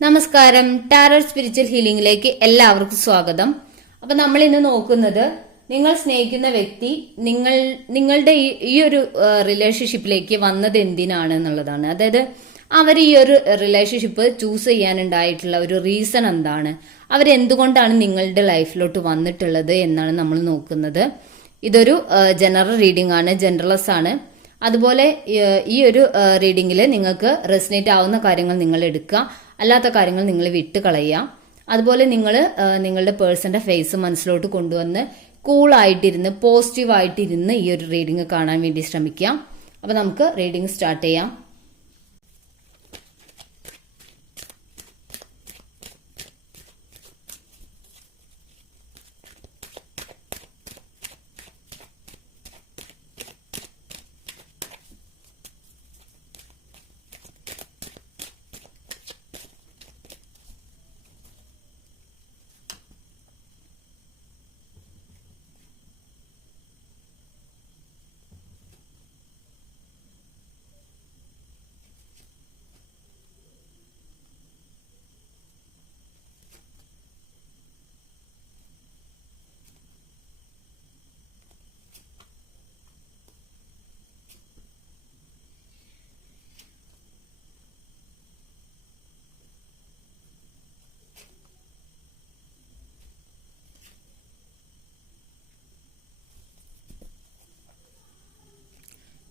നമസ്കാരം. Tarot spiritual ഹീലിംഗിലേക്ക് എല്ലാവർക്കും സ്വാഗതം. അപ്പൊ നമ്മൾ ഇന്ന് നോക്കുന്നത് നിങ്ങൾ സ്നേഹിക്കുന്ന വ്യക്തി നിങ്ങളുടെ ഈ ഒരു റിലേഷൻഷിപ്പിലേക്ക് വന്നത് എന്തിനാണ് എന്നുള്ളതാണ്. അതായത് അവർ ഈ ഒരു റിലേഷൻഷിപ്പ് ചൂസ് ചെയ്യാനുണ്ടായിട്ടുള്ള ഒരു റീസൺ എന്താണ്, അവരെന്തുകൊണ്ടാണ് നിങ്ങളുടെ ലൈഫിലോട്ട് വന്നിട്ടുള്ളത് എന്നാണ് നമ്മൾ നോക്കുന്നത്. ഇതൊരു ജനറൽ റീഡിംഗ് ആണ്, ജനറലസ് ആണ്. അതുപോലെ ഈ ഒരു റീഡിംഗിൽ നിങ്ങൾക്ക് റെസിനേറ്റ് ആവുന്ന കാര്യങ്ങൾ നിങ്ങൾ എടുക്കുക, അല്ലാത്ത കാര്യങ്ങൾ നിങ്ങൾ വിട്ട് കളയാം. അതുപോലെ നിങ്ങൾ നിങ്ങളുടെ പേഴ്സന്റെ ഫേസ് മനസ്സിലോട്ട് കൊണ്ടുവന്ന് കൂളായിട്ടിരുന്ന് പോസിറ്റീവായിട്ടിരുന്ന് ഈ ഒരു റീഡിംഗ് കാണാൻ വേണ്ടി ശ്രമിക്കാം. അപ്പൊ നമുക്ക് റീഡിംഗ് സ്റ്റാർട്ട് ചെയ്യാം.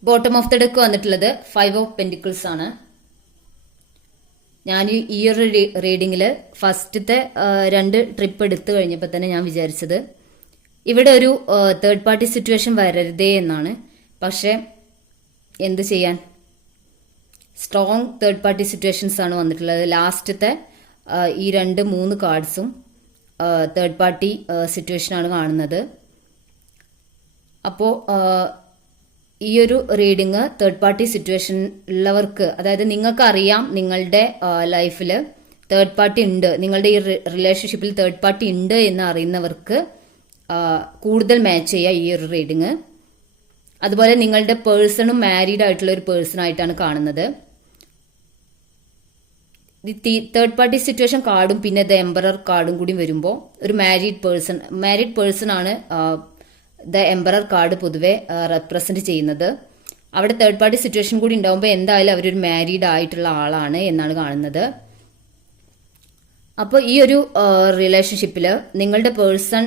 ബോട്ടം ഓഫ് ദ ഡെക്ക് വന്നിട്ടുള്ളത് 5 ഓഫ് പെന്റിക്കിൾസ് ആണ്. ഞാൻ ഈ ഒരു റീഡിങ്ങിൽ ഫസ്റ്റത്തെ 2 ട്രിപ്പ് എടുത്തു കഴിഞ്ഞപ്പോൾ തന്നെ ഞാൻ വിചാരിച്ചത് ഇവിടെ ഒരു തേർഡ് പാർട്ടി സിറ്റുവേഷൻ വരരുതേ എന്നാണ്. പക്ഷെ എന്ത് ചെയ്യാൻ, സ്ട്രോങ് തേർഡ് പാർട്ടി സിറ്റുവേഷൻസ് ആണ് വന്നിട്ടുള്ളത്. ലാസ്റ്റത്തെ ഈ 2-3 കാർഡ്സും തേർഡ് പാർട്ടി സിറ്റുവേഷൻ ആണ് കാണുന്നത്. അപ്പോൾ ഈ ഒരു റീഡിങ് തേർഡ് പാർട്ടി സിറ്റുവേഷൻ ഉള്ളവർക്ക്, അതായത് നിങ്ങൾക്ക് അറിയാം നിങ്ങളുടെ ലൈഫിൽ തേർഡ് പാർട്ടി ഉണ്ട്, നിങ്ങളുടെ ഈ റിലേഷൻഷിപ്പിൽ തേർഡ് പാർട്ടി ഉണ്ട് എന്ന് അറിയുന്നവർക്ക് കൂടുതൽ മാച്ച് ചെയ്യുക ഈ ഒരു റീഡിങ്. അതുപോലെ നിങ്ങളുടെ പേഴ്സണും മാരീഡ് ആയിട്ടുള്ള ഒരു പേഴ്സൺ ആയിട്ടാണ് കാണുന്നത്. തേർഡ് പാർട്ടി സിറ്റുവേഷൻ കാർഡും പിന്നെ ദ എംപറർ കാർഡും കൂടി വരുമ്പോൾ ഒരു മാരീഡ് പേഴ്സൺ ആണ് ദ എംപറർ കാർഡ് പൊതുവെ റെപ്രസെന്റ് ചെയ്യുന്നത്. അവിടെ തേർഡ് പാർട്ടി സിറ്റുവേഷൻ കൂടി ഉണ്ടാകുമ്പോൾ എന്തായാലും അവരൊരു മാരീഡ് ആയിട്ടുള്ള ആളാണ് എന്നാണ് കാണുന്നത്. അപ്പോൾ ഈ ഒരു റിലേഷൻഷിപ്പിൽ നിങ്ങളുടെ പേഴ്സൺ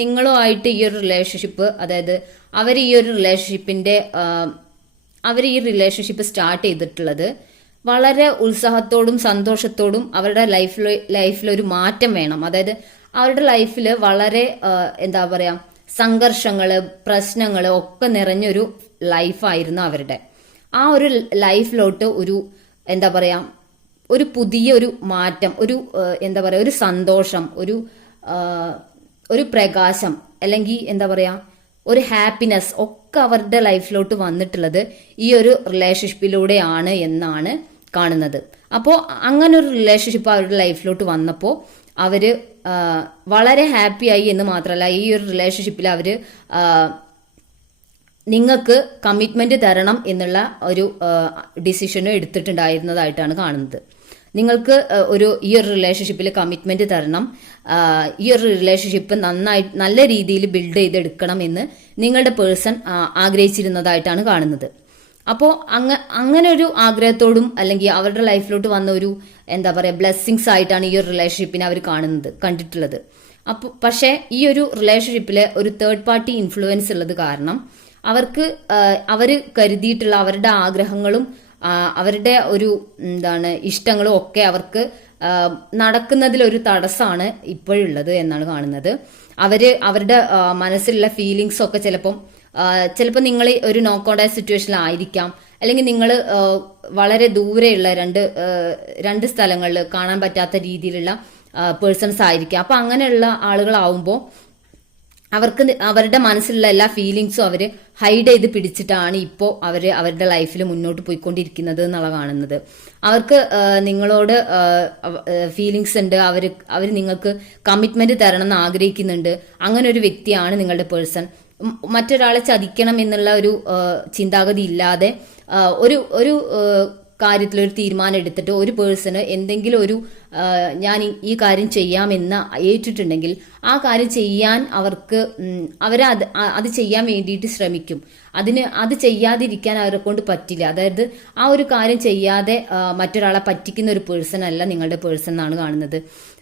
നിങ്ങളുമായിട്ട് ഈ ഒരു റിലേഷൻഷിപ്പ്, അതായത് അവർ ഈ റിലേഷൻഷിപ്പ് സ്റ്റാർട്ട് ചെയ്തിട്ടുള്ളത് വളരെ ഉത്സാഹത്തോടും സന്തോഷത്തോടും അവരുടെ ലൈഫിലൊരു മാറ്റം വേണം. അതായത് അവരുടെ ലൈഫിൽ വളരെ എന്താ പറയാ, സംഘർഷങ്ങള് പ്രശ്നങ്ങള് ഒക്കെ നിറഞ്ഞൊരു ലൈഫായിരുന്നു അവരുടെ. ആ ഒരു ലൈഫിലോട്ട് ഒരു എന്താ പറയാ, ഒരു പുതിയൊരു മാറ്റം, ഒരു എന്താ പറയാ, ഒരു സന്തോഷം, ഒരു പ്രകാശം, അല്ലെങ്കിൽ എന്താ പറയാ, ഒരു ഹാപ്പിനെസ് ഒക്കെ അവരുടെ ലൈഫിലോട്ട് വന്നിട്ടുള്ളത് ഈ ഒരു റിലേഷൻഷിപ്പിലൂടെയാണ് എന്നാണ് കാണുന്നത്. അപ്പോൾ അങ്ങനെ ഒരു റിലേഷൻഷിപ്പ് അവരുടെ ലൈഫിലോട്ട് വന്നപ്പോൾ അവര് വളരെ ഹാപ്പിയായി എന്ന് മാത്രമല്ല, ഈ ഒരു റിലേഷൻഷിപ്പിൽ അവര് നിങ്ങൾക്ക് കമ്മിറ്റ്മെന്റ് തരണം എന്നുള്ള ഒരു ഡിസിഷനും എടുത്തിട്ടുണ്ടായിരുന്നതായിട്ടാണ് കാണുന്നത്. നിങ്ങൾക്ക് ഈ ഒരു റിലേഷൻഷിപ്പിൽ കമ്മിറ്റ്മെന്റ് തരണം, ഈ ഒരു റിലേഷൻഷിപ്പ് നല്ല രീതിയിൽ ബിൽഡ് ചെയ്തെടുക്കണം എന്ന് നിങ്ങളുടെ പേഴ്സൺ ആഗ്രഹിച്ചിരുന്നതായിട്ടാണ് കാണുന്നത്. അപ്പോൾ അങ്ങനെ ഒരു ആഗ്രഹത്തോടും അല്ലെങ്കിൽ അവരുടെ ലൈഫിലോട്ട് വന്ന ഒരു എന്താ പറയാ ബ്ലെസ്സിങ്സ് ആയിട്ടാണ് ഈ ഒരു റിലേഷൻഷിപ്പിനെ അവർ കണ്ടിട്ടുള്ളത്. അപ്പോൾ പക്ഷേ ഈ ഒരു റിലേഷൻഷിപ്പില് ഒരു തേർഡ് പാർട്ടി ഇൻഫ്ലുവൻസ് ഉള്ളത് കാരണം അവര് കരുതിയിട്ടുള്ള അവരുടെ ആഗ്രഹങ്ങളും അവരുടെ ഒരു ഇഷ്ടങ്ങളും ഒക്കെ അവർക്ക് നടക്കുന്നതിൽ ഒരു തടസ്സമാണ് ഇപ്പോഴുള്ളത് എന്നാണ് കാണുന്നത്. അവരുടെ മനസ്സിലുള്ള ഫീലിങ്സ് ഒക്കെ ചിലപ്പോൾ നിങ്ങൾ ഒരു നോ കോണ്ടാക്ട് സിറ്റുവേഷനിലായിരിക്കാം, അല്ലെങ്കിൽ നിങ്ങൾ വളരെ ദൂരെയുള്ള രണ്ട് സ്ഥലങ്ങളിൽ കാണാൻ പറ്റാത്ത രീതിയിലുള്ള പേഴ്സൺസ് ആയിരിക്കാം. അപ്പൊ അങ്ങനെയുള്ള ആളുകളാവുമ്പോൾ അവരുടെ മനസ്സിലുള്ള എല്ലാ ഫീലിങ്സും അവര് ഹൈഡ് ചെയ്ത് പിടിച്ചിട്ടാണ് ഇപ്പോൾ അവരുടെ ലൈഫിൽ മുന്നോട്ട് പോയിക്കൊണ്ടിരിക്കുന്നത് എന്നുള്ള കാണുന്നത്. അവർക്ക് നിങ്ങളോട് ഫീലിങ്സ് ഉണ്ട്, അവർ നിങ്ങൾക്ക് കമ്മിറ്റ്മെന്റ് തരണം എന്ന് ആഗ്രഹിക്കുന്നുണ്ട്. അങ്ങനെ ഒരു വ്യക്തിയാണ് നിങ്ങളുടെ പേഴ്സൺ. മറ്റൊരാളെ ചതിക്കണം എന്നുള്ള ഒരു ചിന്താഗതി ഇല്ലാതെ ഒരു കാര്യത്തിൽ ഒരു തീരുമാനം എടുത്തിട്ട് ഒരു പേഴ്സണ് എന്തെങ്കിലും ഒരു ഞാൻ ഈ കാര്യം ചെയ്യാമെന്ന് ഏറ്റിട്ടുണ്ടെങ്കിൽ ആ കാര്യം ചെയ്യാൻ അവർക്ക് അവരെ അത് ചെയ്യാൻ വേണ്ടിയിട്ട് ശ്രമിക്കും. അത് ചെയ്യാതിരിക്കാൻ അവരെ കൊണ്ട് പറ്റില്ല. അതായത് ആ ഒരു കാര്യം ചെയ്യാതെ മറ്റൊരാളെ പറ്റിക്കുന്ന ഒരു പേഴ്സൺ അല്ല നിങ്ങളുടെ പേഴ്സൺ എന്നാണ് കാണുന്നത്.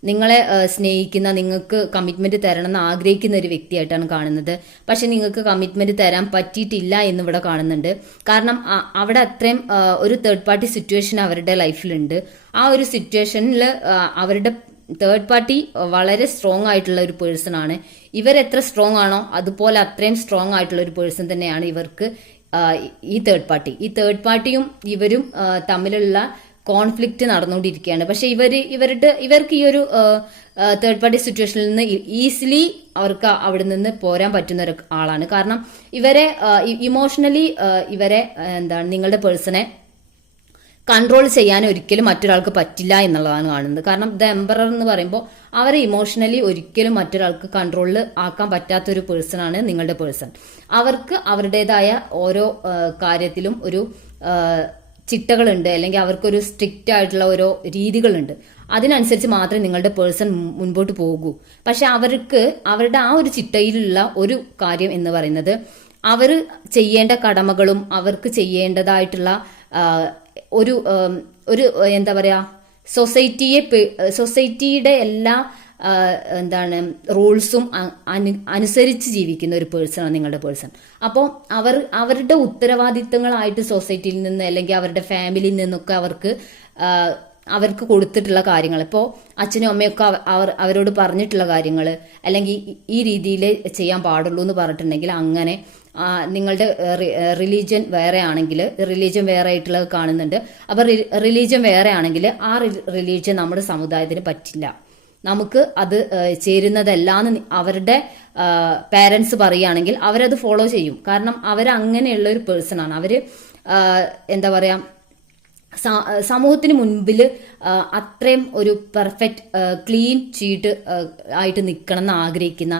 നിങ്ങളെ സ്നേഹിക്കുന്ന, നിങ്ങൾക്ക് കമ്മിറ്റ്മെന്റ് തരണം എന്ന് ആഗ്രഹിക്കുന്ന ഒരു വ്യക്തിയായിട്ടാണ് കാണുന്നത്. പക്ഷെ നിങ്ങൾക്ക് കമ്മിറ്റ്മെന്റ് തരാൻ പറ്റിയിട്ടില്ല എന്നിവിടെ കാണുന്നുണ്ട്. കാരണം അവിടെ അത്രയും ഒരു തേർഡ് പാർട്ടി സിറ്റുവേഷൻ അവരുടെ ലൈഫിലുണ്ട്. ആ ഒരു സിറ്റുവേഷനിൽ അവരുടെ തേർഡ് പാർട്ടി വളരെ സ്ട്രോങ് ആയിട്ടുള്ള ഒരു പേഴ്സൺ ആണ്. ഇവരെത്ര സ്ട്രോങ് ആണോ അതുപോലെ അത്രയും സ്ട്രോങ് ആയിട്ടുള്ള ഒരു പേഴ്സൺ തന്നെയാണ് ഇവർക്ക് ഈ തേർഡ് പാർട്ടിയും ഇവരും തമ്മിലുള്ള കോൺഫ്ലിക്റ്റ് നടന്നുകൊണ്ടിരിക്കുകയാണ്. പക്ഷെ ഇവർക്ക് ഈ ഒരു തേർഡ് പാർട്ടി സിറ്റുവേഷനിൽ നിന്ന് ഈസിലി അവർക്ക് അവിടെ നിന്ന് പോരാൻ പറ്റുന്ന ഒരു ആളാണ്. കാരണം ഇവരെ ഇമോഷണലി ഇവരെ നിങ്ങളുടെ പേഴ്സണെ കൺട്രോൾ ചെയ്യാൻ ഒരിക്കലും മറ്റൊരാൾക്ക് പറ്റില്ല എന്നുള്ളതാണ് കാണുന്നത്. കാരണം ദ എംപറർ എന്ന് പറയുമ്പോൾ അവരെ ഇമോഷണലി ഒരിക്കലും മറ്റൊരാൾക്ക് കൺട്രോളിൽ ആക്കാൻ പറ്റാത്തൊരു പേഴ്സൺ ആണ് നിങ്ങളുടെ പേഴ്സൺ. അവർക്ക് അവരുടേതായ ഓരോ കാര്യത്തിലും ഒരു ചിട്ടകളുണ്ട്, അല്ലെങ്കിൽ അവർക്കൊരു സ്ട്രിക്റ്റ് ആയിട്ടുള്ള ഓരോ രീതികളുണ്ട്. അതിനനുസരിച്ച് മാത്രമേ നിങ്ങളുടെ പേഴ്സൺ മുൻപോട്ട് പോകൂ. പക്ഷെ അവരുടെ ആ ഒരു ചിട്ടയിലുള്ള ഒരു കാര്യം എന്ന് പറയുന്നത് അവർ ചെയ്യേണ്ട കടമകളും അവർക്ക് ചെയ്യേണ്ടതായിട്ടുള്ള ഒരു എന്താ പറയാ സൊസൈറ്റിയുടെ എല്ലാ റൂൾസും അനുസരിച്ച് ജീവിക്കുന്ന ഒരു പേഴ്സണാണ് നിങ്ങളുടെ പേഴ്സൺ. അപ്പോൾ അവരുടെ ഉത്തരവാദിത്തങ്ങളായിട്ട് സൊസൈറ്റിയിൽ നിന്ന് അല്ലെങ്കിൽ അവരുടെ ഫാമിലിയിൽ നിന്നൊക്കെ അവർക്ക് കൊടുത്തിട്ടുള്ള കാര്യങ്ങൾ, ഇപ്പോൾ അച്ഛനും അമ്മയൊക്കെ അവരോട് പറഞ്ഞിട്ടുള്ള കാര്യങ്ങൾ, അല്ലെങ്കിൽ ഈ രീതിയിൽ ചെയ്യാൻ പാടുള്ളൂ എന്ന് പറഞ്ഞിട്ടുണ്ടെങ്കിൽ അങ്ങനെ നിങ്ങളുടെ റിലീജിയൻ വേറെ ആണെങ്കിൽ, റിലീജിയൻ വേറെ ആയിട്ടുള്ളത് കാണുന്നുണ്ട്. അപ്പൊ റിലീജിയൻ വേറെ ആണെങ്കിൽ ആ റിലീജിയൻ നമ്മുടെ സമുദായത്തിന് പറ്റില്ല, നമുക്ക് അത് ചേരുന്നതല്ലാന്ന് അവരുടെ പേരൻസ് പറയുകയാണെങ്കിൽ അവരത് ഫോളോ ചെയ്യും. കാരണം അവരങ്ങനെയുള്ള ഒരു പേഴ്സൺ ആണ്. അവര് എന്താ പറയാ സമൂഹത്തിന് മുൻപിൽ അത്രയും ഒരു പെർഫെക്റ്റ് ക്ലീൻ ചീറ്റ് ആയിട്ട് നിൽക്കണം എന്ന് ആഗ്രഹിക്കുന്ന,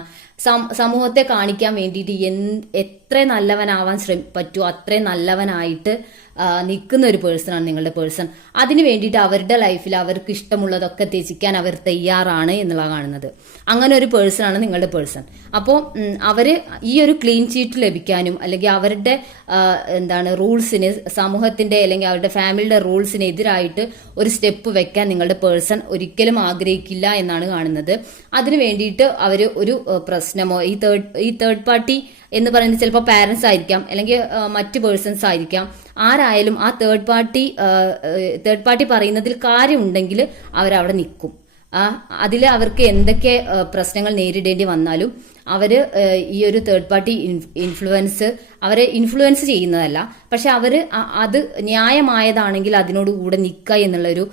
സമൂഹത്തെ കാണിക്കാൻ വേണ്ടിയിട്ട് എത്ര നല്ലവനാവാൻ പറ്റുമോ അത്രയും നല്ലവനായിട്ട് നിൽക്കുന്ന ഒരു പേഴ്സണാണ് നിങ്ങളുടെ പേഴ്സൺ. അതിന് വേണ്ടിയിട്ട് അവരുടെ ലൈഫിൽ അവർക്ക് ഇഷ്ടമുള്ളതൊക്കെ ത്യജിക്കാൻ അവർ തയ്യാറാണ് എന്നുള്ളതാണ് കാണുന്നത്. അങ്ങനെ ഒരു പേഴ്സണാണ് നിങ്ങളുടെ പേഴ്സൺ. അപ്പോൾ അവര് ഈ ഒരു ക്ലീൻ ചീറ്റ് ലഭിക്കാനും അല്ലെങ്കിൽ അവരുടെ റൂൾസിന്, സമൂഹത്തിന്റെ അല്ലെങ്കിൽ അവരുടെ ഫാമിലിയുടെ റൂൾസിന് എതിരായിട്ട് ഒരു സ്റ്റെപ്പ് വെക്കാൻ നിങ്ങളുടെ പേഴ്സൺ ഒരിക്കലും ആഗ്രഹിക്കില്ല എന്നാണ് കാണുന്നത്. അതിനു വേണ്ടിയിട്ട് അവർ ഒരു പ്രശ്നമോ ഈ തേർഡ് പാർട്ടി എന്ന് പറയുന്നത് ചിലപ്പോൾ പാരന്റ്സ് ആയിരിക്കാം, അല്ലെങ്കിൽ മറ്റ് പേഴ്സൺസ് ആയിരിക്കാം. ആരായാലും ആ തേർഡ് പാർട്ടി പറയുന്നതിൽ കാര്യമുണ്ടെങ്കിൽ അവരവിടെ നിൽക്കും. അതിൽ അവർക്ക് എന്തൊക്കെ പ്രശ്നങ്ങൾ നേരിടേണ്ടി വന്നാലും അവര് ഈ ഒരു തേർഡ് പാർട്ടി അവരെ ഇൻഫ്ലുവൻസ് ചെയ്യുന്നതല്ല. പക്ഷെ അത് ന്യായമായതാണെങ്കിൽ അതിനോട് കൂടെ നിൽക്കുക എന്നുള്ളൊരു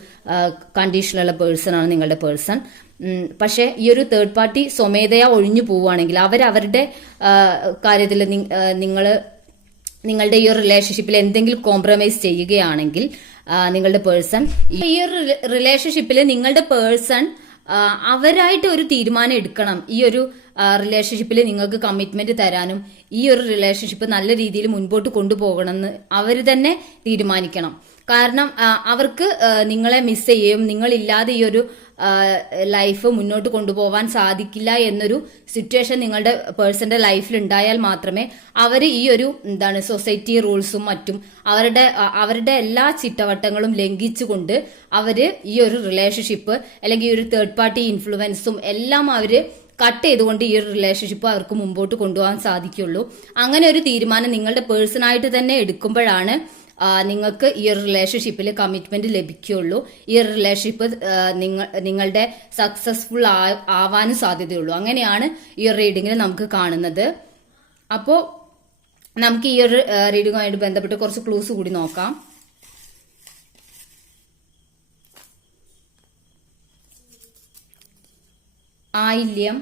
കണ്ടീഷനുള്ള പേഴ്സണാണ് നിങ്ങളുടെ പേഴ്സൺ. പക്ഷെ ഈ ഒരു തേർഡ് പാർട്ടി സ്വമേധയാ ഒഴിഞ്ഞു പോവുകയാണെങ്കിൽ അവരുടെ കാര്യത്തിൽ നിങ്ങളുടെ ഈ ഒരു റിലേഷൻഷിപ്പിൽ എന്തെങ്കിലും കോംപ്രമൈസ് ചെയ്യുകയാണെങ്കിൽ നിങ്ങളുടെ പേഴ്സൺ ഈ ഒരു റിലേഷൻഷിപ്പിൽ നിങ്ങളുടെ പേഴ്സൺ അവരായിട്ട് ഒരു തീരുമാനം എടുക്കണം. ഈ ഒരു റിലേഷൻഷിപ്പിൽ നിങ്ങൾക്ക് കമ്മിറ്റ്മെന്റ് തരാനും ഈ ഒരു റിലേഷൻഷിപ്പ് നല്ല രീതിയിൽ മുൻപോട്ട് കൊണ്ടുപോകണമെന്ന് അവർ തന്നെ തീരുമാനിക്കണം. കാരണം അവർക്ക് നിങ്ങളെ മിസ് ചെയ്യുകയും നിങ്ങളില്ലാതെ ഈ ഒരു ലൈഫ് മുന്നോട്ട് കൊണ്ടുപോകാൻ സാധിക്കില്ല എന്നൊരു സിറ്റുവേഷൻ നിങ്ങളുടെ പേഴ്സന്റെ ലൈഫിൽ ഉണ്ടായാൽ മാത്രമേ അവർ ഈ ഒരു സൊസൈറ്റി റൂൾസും മറ്റും അവരുടെ എല്ലാ ചിട്ടവട്ടങ്ങളും ലംഘിച്ചുകൊണ്ട് അവര് ഈ ഒരു റിലേഷൻഷിപ്പ് അല്ലെങ്കിൽ ഈ ഒരു തേർഡ് പാർട്ടി ഇൻഫ്ലുവൻസും എല്ലാം അവര് കട്ട് ചെയ്തുകൊണ്ട് ഈ ഒരു റിലേഷൻഷിപ്പ് അവർക്ക് മുമ്പോട്ട് കൊണ്ടുപോകാൻ സാധിക്കുള്ളൂ. അങ്ങനെ ഒരു തീരുമാനം നിങ്ങളുടെ പേഴ്സണായിട്ട് തന്നെ എടുക്കുമ്പോഴാണ് നിങ്ങൾക്ക് ഈ ഒരു റിലേഷൻഷിപ്പിൽ കമ്മിറ്റ്മെന്റ് ലഭിക്കുകയുള്ളൂ. ഈ ഒരു റിലേഷൻഷിപ്പ് നിങ്ങളുടെ സക്സസ്ഫുൾ ആവാനും സാധ്യതയുള്ളൂ. അങ്ങനെയാണ് ഈ ഒരു റീഡിങ്ങിൽ നമുക്ക് കാണുന്നത്. അപ്പോൾ നമുക്ക് ഈ ഒരു റീഡിങ്ങുമായിട്ട് ബന്ധപ്പെട്ട് കുറച്ച് ക്ലൂസ് കൂടി നോക്കാം. ആയില്യം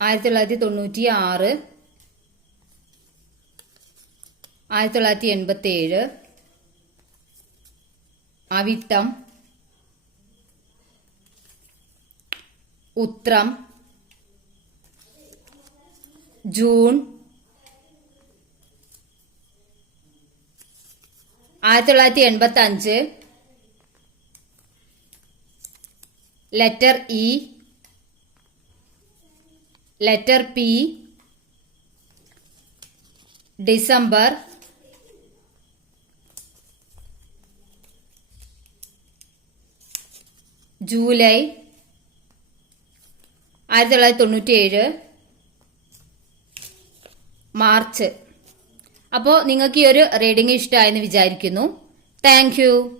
1996, 1987, അവിട്ടം, ഉത്രം, June, 1985 letter E, letter P December, July 1997 March. അപ്പോൾ നിങ്ങൾക്ക് ഈ ഒരു റീഡിംഗ് ഇഷ്ടമായെന്ന് വിചാരിക്കുന്നു. Thank U.